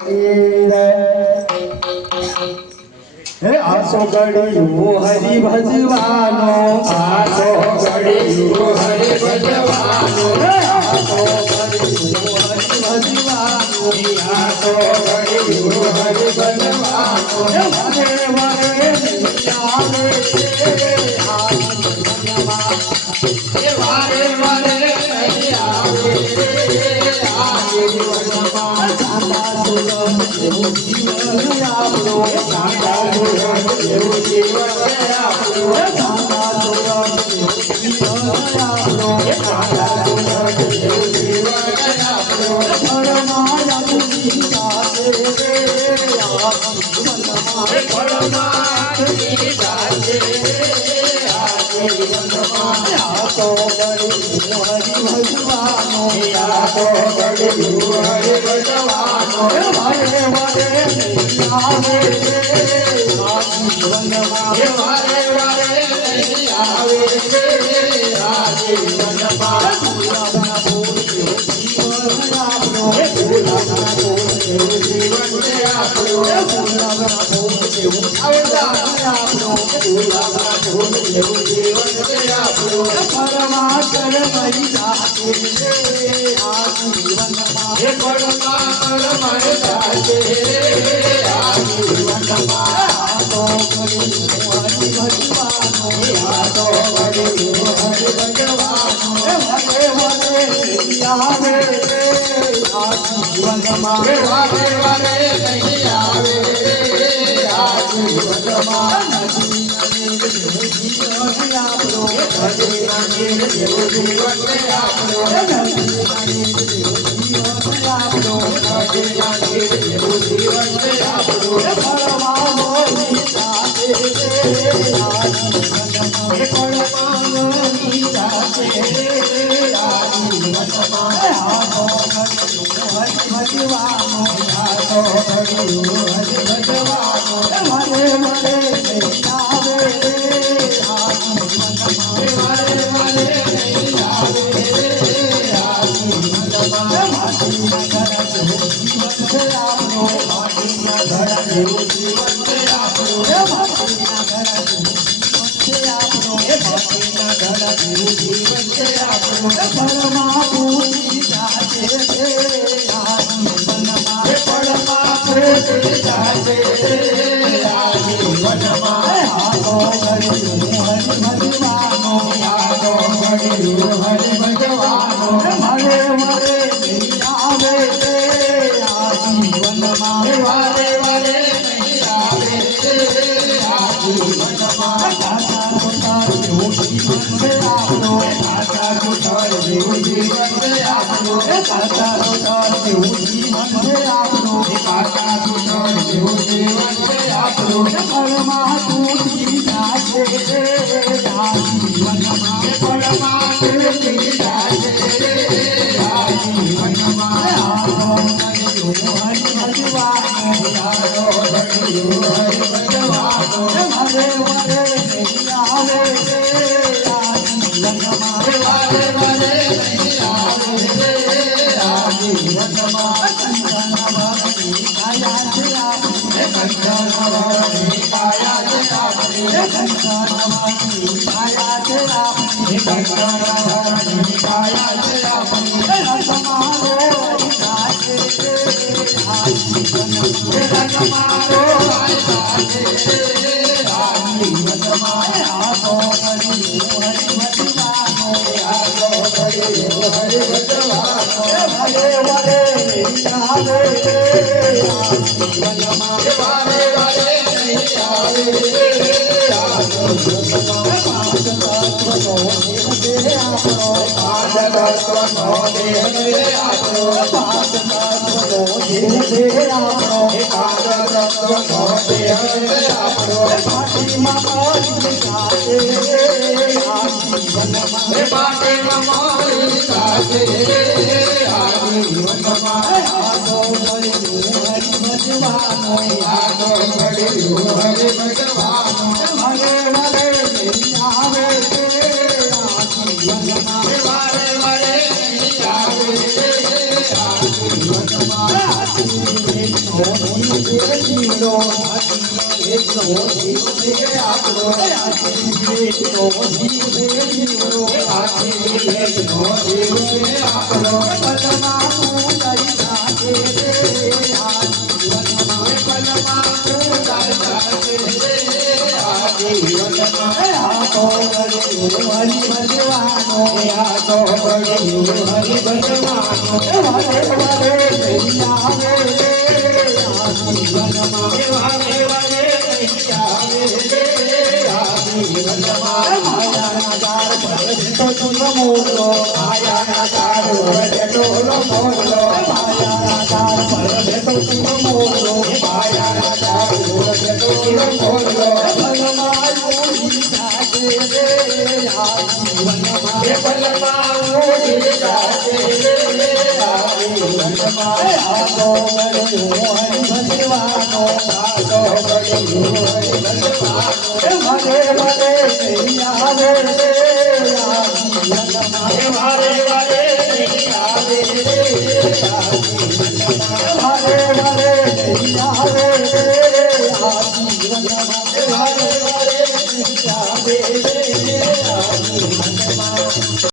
હે આસો ગળ્યું હરિ ભજવાનો આસો ગળ્યું હરિ ભજવાનો આસો ગળ્યું હરિ ભજવાનો આસો ગળ્યું હરિ ભજવાનો વારે વારે આવે વારે વારે આવે જીવન આપણો સાંગા એવું જીવન આપણો સાંગા જીવન આપણો સાંગા એવું જીવન આપણો પરમાયા પુરી સાથે પરમાયા પુરી સાથે તો હરિ ભગવાનો તો હરિ ભગવાનો વારે વારે આવે જીવનમાં વારે વારે આવે જીવનમાં ભૂલાના ભૂલ્યો જીવન આપણો ભૂલાના ભૂલ્યો જીવન આપણો ભૂલાના ભૂલ્યો આપણો ભૂલાના ભૂલ્યો જીવન આપણો પરમાત્મ મરી જાતે આ જીવનમાં હે પરમાત્મ મરી જાતે આ જીવનમાં તો કરી હરિ ભગવાનો તો કરી હરિ ભગવાનો હરે હરે આવે આ જીવનમાં વારે વારે નહીં આવે આ જીવનમાં જીવન આપણો જીવનો એકનો જીવ છે આપણો એકનો જીવ છે જીવનો એકનો જીવ છે આપણો પલમાં તું તારી સાથે રે આ જીવનમાં પલમાં તું તારી સાથે રે આ જીવનમાં આ તો હરિ ભજવાનો આ તો હરિ ભજવાનો વારે વારે નહીં આવે રે આ જીવનમાં વારે વારે નહીં આવે રે આ જીવનમાં માયાના જાળ પર તો તું મોલો માયાના જાળ પર તો મોલો માયાના જાળ પર તો તું મોલો માયાના જાળ પર તો મોલો ભલમાં ઉડી જાતે રે આ જીવનમાં એ ભલમાં ઉડી જાતે રે આ જીવનમાં આ તો હરિ ભજવાનો આ તો હરિ ભજવાનો ભલે ભલે નહીં આવે રે આ જીવનમાં વારે વારે નહીં આવે રે આ જીવનમાં વારે વારે નહીં આવે રે આ જીવનમાં વારે